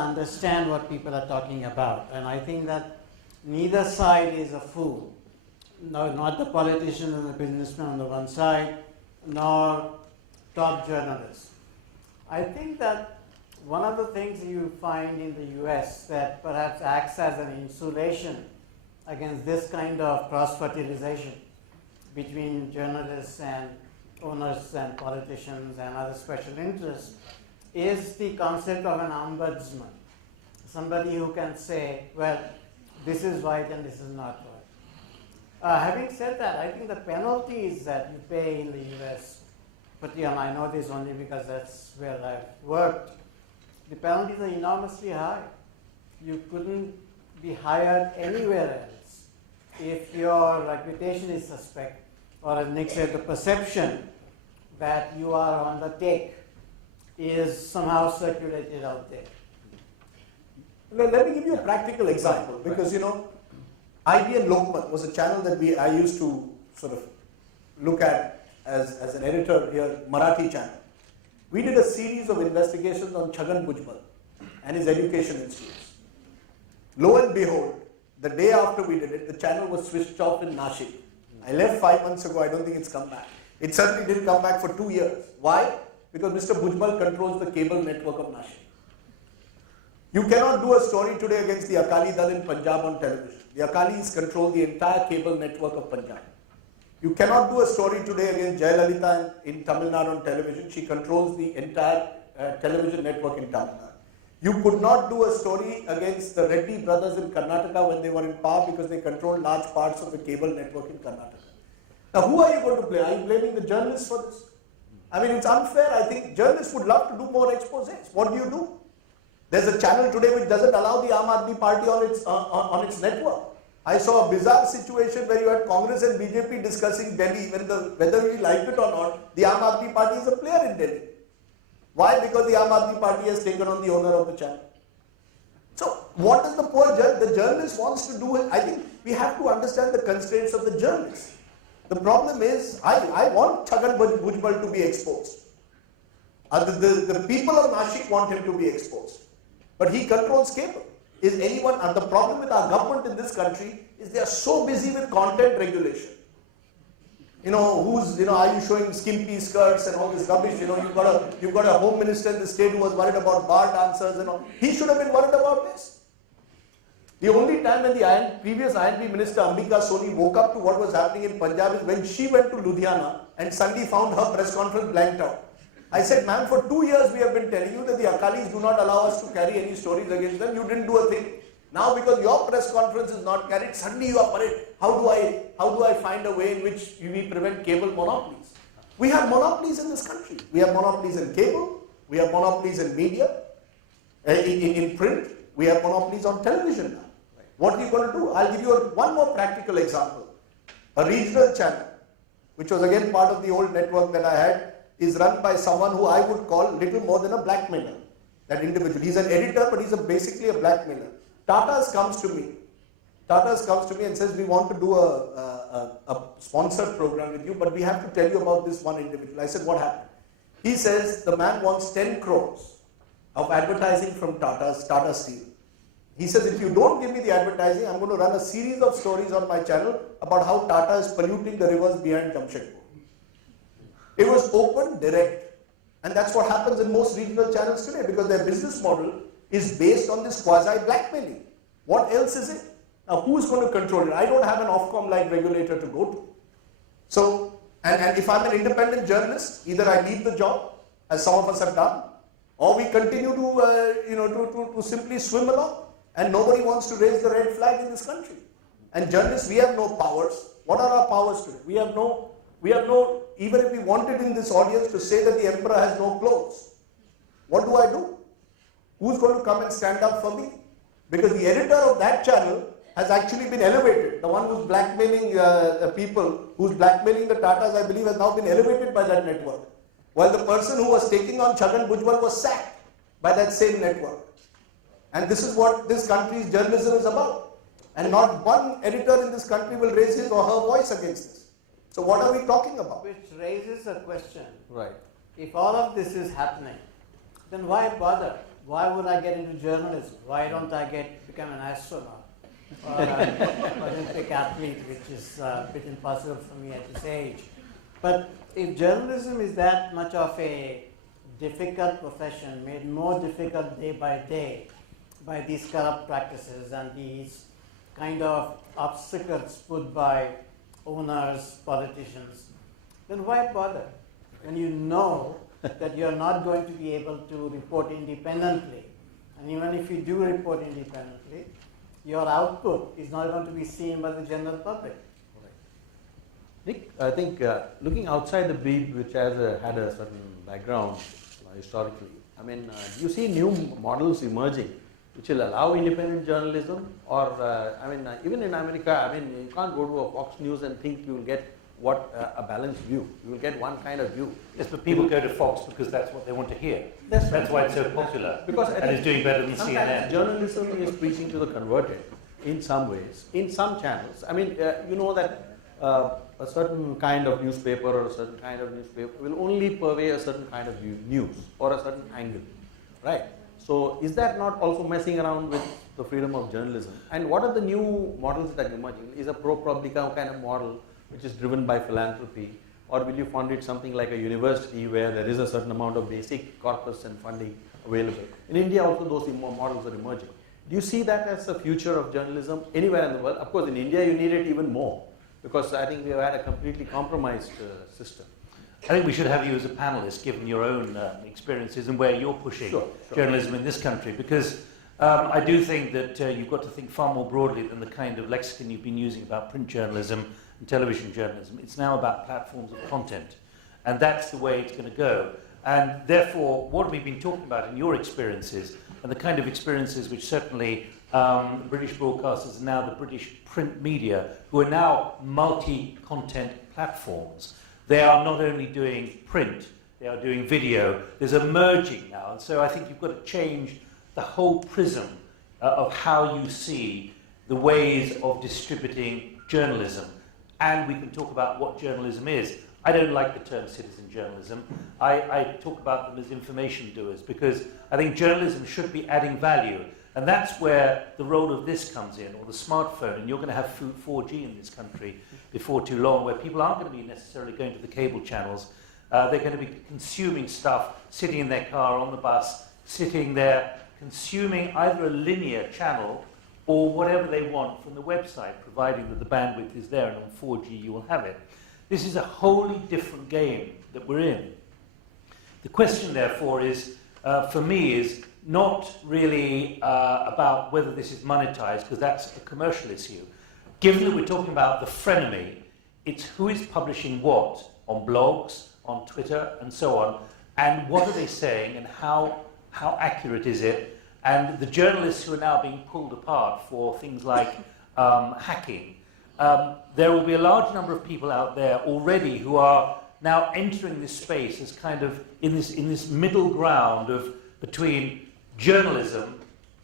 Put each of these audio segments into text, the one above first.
understand what people are talking about. And I think that neither side is a fool. No, not the politician and the businessman on the one side, nor top journalists. I think that one of the things you find in the US that perhaps acts as an insulation against this kind of cross-fertilization between journalists and owners and politicians and other special interests is the concept of an ombudsman. Somebody who can say, well, this is right and this is not right. Having said that, I think the penalties that you pay in the US, but I know this only because that's where I've worked, the penalties are enormously high. You couldn't be hired anywhere else if your reputation is suspect, or as Nick said, the perception that you are on the take is somehow circulated out there. Let me give you a practical example, because IBN Lokmat was a channel that I used to sort of look at as an editor here, Marathi channel. We did a series of investigations on Chhagan Bhujbal and his education institutes. Lo and behold, the day after we did it, the channel was switched off in Nashik. I left 5 months ago, I don't think it's come back. It certainly didn't come back for 2 years. Why? Because Mr. Bhujbal controls the cable network of Nashik. You cannot do a story today against the Akali Dal in Punjab on television. The Akalis control the entire cable network of Punjab. You cannot do a story today against Jayalalitha in Tamil Nadu on television. She controls the entire television network in Tamil Nadu. You could not do a story against the Reddy brothers in Karnataka when they were in power because they controlled large parts of the cable network in Karnataka. Now, who are you going to blame? Are you blaming the journalists for this? I mean, it's unfair. I think journalists would love to do more exposés. What do? There's a channel today which doesn't allow the Aam Aadmi Party on its network. I saw a bizarre situation where you had Congress and BJP discussing Delhi, whether we liked it or not. The Aam Aadmi Party is a player in Delhi. Why? Because the Aam Aadmi Party has taken on the owner of the channel. So, what does the journalist wants to do? I think we have to understand the constraints of the journalist. The problem is, I want Chhagan Bhujbal to be exposed. The people of Nashik want him to be exposed. But he controls cable. Is anyone, and the problem with our government in this country is they are so busy with content regulation. Are you showing skimpy skirts and all this rubbish? You've got a home minister in the state who was worried about bar dancers and all. He should have been worried about this. The only time when the previous INP minister Ambika Soni woke up to what was happening in Punjab is when she went to Ludhiana and suddenly found her press conference blanked out. I said, ma'am, for 2 years we have been telling you that the Akalis do not allow us to carry any stories against them. You didn't do a thing. Now because your press conference is not carried, suddenly you are worried. How do I find a way in which we prevent cable monopolies? We have monopolies in this country. We have monopolies in cable. We have monopolies in media, in print. We have monopolies on television now. What are you going to do? I'll give you one more practical example. A regional channel, which was again part of the old network that I had, is run by someone who I would call little more than a blackmailer. That individual. He's an editor, but he's basically a blackmailer. Tata's comes to me and says, we want to do a sponsored program with you, but we have to tell you about this one individual. I said, what happened? He says the man wants 10 crores of advertising from Tata Steel. He says, if you don't give me the advertising, I'm going to run a series of stories on my channel about how Tata is polluting the rivers behind Jamshedpur. It was open, direct. And that's what happens in most regional channels today because their business model is based on this quasi-blackmailing. What else is it? Now, who's going to control it? I don't have an Ofcom-like regulator to go to. So, and if I'm an independent journalist, either I leave the job, as some of us have done, or we continue to simply swim along. And nobody wants to raise the red flag in this country. And journalists, we have no powers. What are our powers today? We have no, even if we wanted in this audience to say that the emperor has no clothes, what do? Who's going to come and stand up for me? Because the editor of that channel has actually been elevated. The one who's blackmailing people, who's blackmailing the Tatas, I believe, has now been elevated by that network. While the person who was taking on Chhagan Bhujbal was sacked by that same network. And this is what this country's journalism is about. And not one editor in this country will raise his or her voice against this. So what are we talking about? Which raises a question. Right. If all of this is happening, then why bother? why would I get into journalism? Why don't I become an astronaut or an Olympic athlete, which is a bit impossible for me at this age. But if journalism is that much of a difficult profession, made more difficult day by day by these corrupt practices and these kind of obstacles put by owners, politicians, then why bother? When you know that you are not going to be able to report independently, and even if you do report independently, your output is not going to be seen by the general public. Nick, I think looking outside the beat, which has had a certain background historically, I mean, do you see new models emerging which will allow independent journalism? Or, even in America, I mean, you can't go to a Fox News and think you will get a balanced view. You will get one kind of view. Yes, but people go to Fox because that's what they want to hear. That's why it's so popular. Because and it's doing better than CNN. Journalism is preaching to the converted in some ways, in some channels. I mean, you know that a certain kind of newspaper or a certain kind of newspaper will only purvey a certain kind of news or a certain angle, right? So is that not also messing around with the freedom of journalism? And what are the new models that are emerging? Is a pro publica kind of model which is driven by philanthropy, or will you fund it something like a university where there is a certain amount of basic corpus and funding available? In India also those models are emerging. Do you see that as the future of journalism anywhere in the world? Of course in India you need it even more, because I think we have had a completely compromised system. I think we should have you as a panelist, given your own experiences and where you're pushing journalism in this country, because I do think that you've got to think far more broadly than the kind of lexicon you've been using about print journalism and television journalism. It's now about platforms of content, and that's the way it's going to go. And therefore, what we've been talking about in your experiences, and the kind of experiences which certainly British broadcasters and now the British print media, who are now multi-content platforms, they are not only doing print, they are doing video. There's a merging now, and so I think you've got to change the whole prism of how you see the ways of distributing journalism. And we can talk about what journalism is. I don't like the term citizen journalism. I talk about them as information doers, because I think journalism should be adding value. And that's where the role of this comes in, or the smartphone. And you're going to have 4G in this country before too long, where people aren't going to be necessarily going to the cable channels. They're going to be consuming stuff, sitting in their car, on the bus, sitting there, consuming either a linear channel or whatever they want from the website, providing that the bandwidth is there, and on 4G you will have it. This is a wholly different game that we're in. The question, therefore, is, for me, is not really about whether this is monetized, because that's a commercial issue. Given that we're talking about the frenemy, it's who is publishing what on blogs, on Twitter, and so on, and what are they saying, and how accurate is it? And the journalists who are now being pulled apart for things like hacking. There will be a large number of people out there already who are now entering this space as kind of in this middle ground of between journalism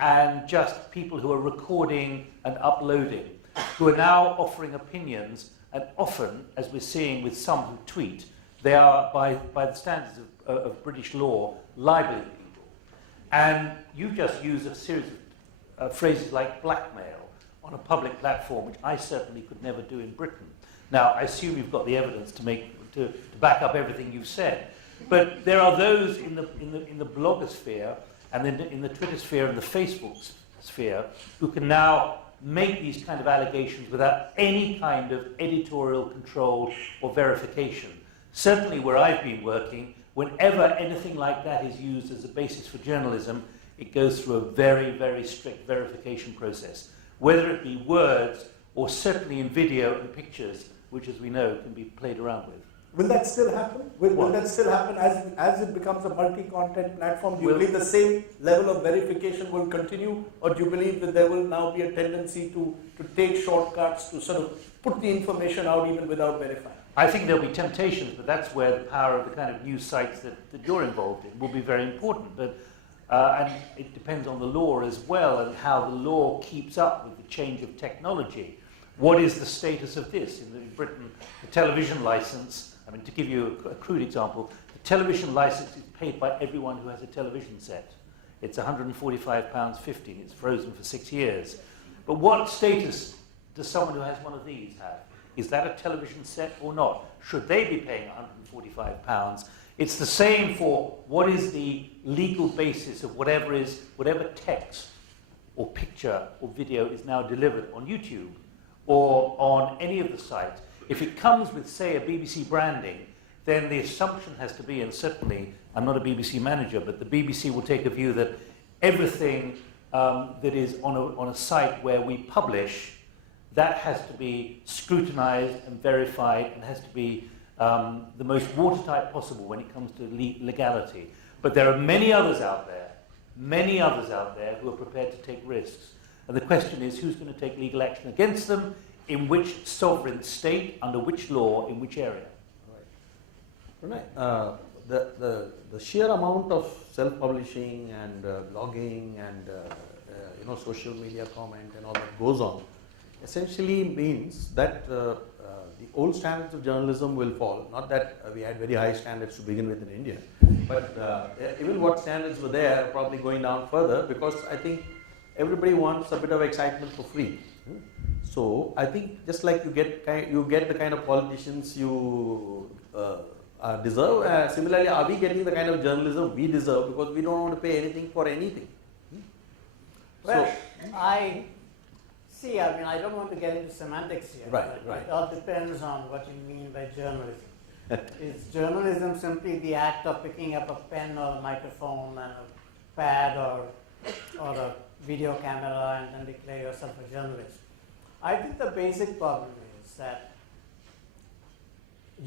and just people who are recording and uploading, who are now offering opinions, and often, as we're seeing with some who tweet, they are, by the standards of British law, libeling people. And you just use a series of phrases like blackmail on a public platform, which I certainly could never do in Britain. Now, I assume you've got the evidence to back up everything you've said. But there are those in the blogosphere and then in the Twitter sphere and the Facebook sphere who can now make these kind of allegations without any kind of editorial control or verification. Certainly where I've been working, whenever anything like that is used as a basis for journalism, it goes through a very, very strict verification process, whether it be words or certainly in video and pictures, which, as we know, can be played around with. Will that still happen? Will that still happen as it becomes a multi-content platform? Do you believe the same level of verification will continue, or do you believe that there will now be a tendency to take shortcuts, to sort of put the information out even without verifying? I think there'll be temptations, but that's where the power of the kind of news sites that you're involved in will be very important. But and it depends on the law as well, and how the law keeps up with the change of technology. What is the status of this? In Britain, the television license, I mean, to give you a crude example, the television license is paid by everyone who has a television set. It's £145.50. It's frozen for 6 years. But what status does someone who has one of these have? Is that a television set or not? Should they be paying £145? It's the same for what is the legal basis of whatever text or picture or video is now delivered on YouTube or on any of the sites. If it comes with, say, a BBC branding, then the assumption has to be, and certainly I'm not a BBC manager, but the BBC will take a view that everything that is on a site where we publish, that has to be scrutinized and verified and has to be the most watertight possible when it comes to legality. But there are many others out there who are prepared to take risks. And the question is, who's going to take legal action against them, in which sovereign state, under which law, in which area? Right. The sheer amount of self-publishing and blogging and social media comment and all that goes on essentially means that the old standards of journalism will fall. Not that we had very high standards to begin with in India, but even what standards were there are probably going down further, because I think everybody wants a bit of excitement for free. So I think just like you get the kind of politicians you deserve, similarly are we getting the kind of journalism we deserve, because we don't want to pay anything for anything. Well, I don't want to get into semantics here. Right. It all depends on what you mean by journalism. Is journalism simply the act of picking up a pen or a microphone and a pad or a video camera and then declare yourself a journalist? I think the basic problem is that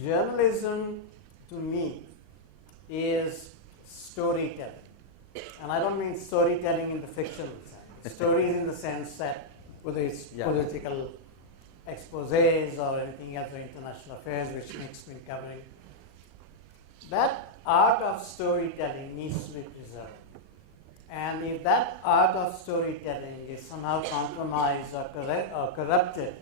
journalism, to me, is storytelling. And I don't mean storytelling in the fictional sense. Stories in the sense that whether it's political exposés or anything else, or international affairs, which Nick's been covering, that art of storytelling needs to be preserved. And if that art of storytelling is somehow compromised or corrupted,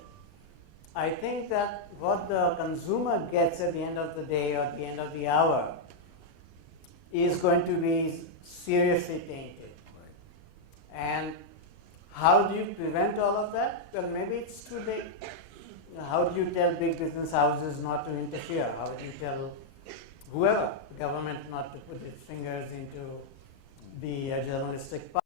I think that what the consumer gets at the end of the day or at the end of the hour is going to be seriously tainted. Right. And how do you prevent all of that? Well, maybe it's too late. How do you tell big business houses not to interfere? How do you tell whoever, the government, not to put its fingers into the journalistic part?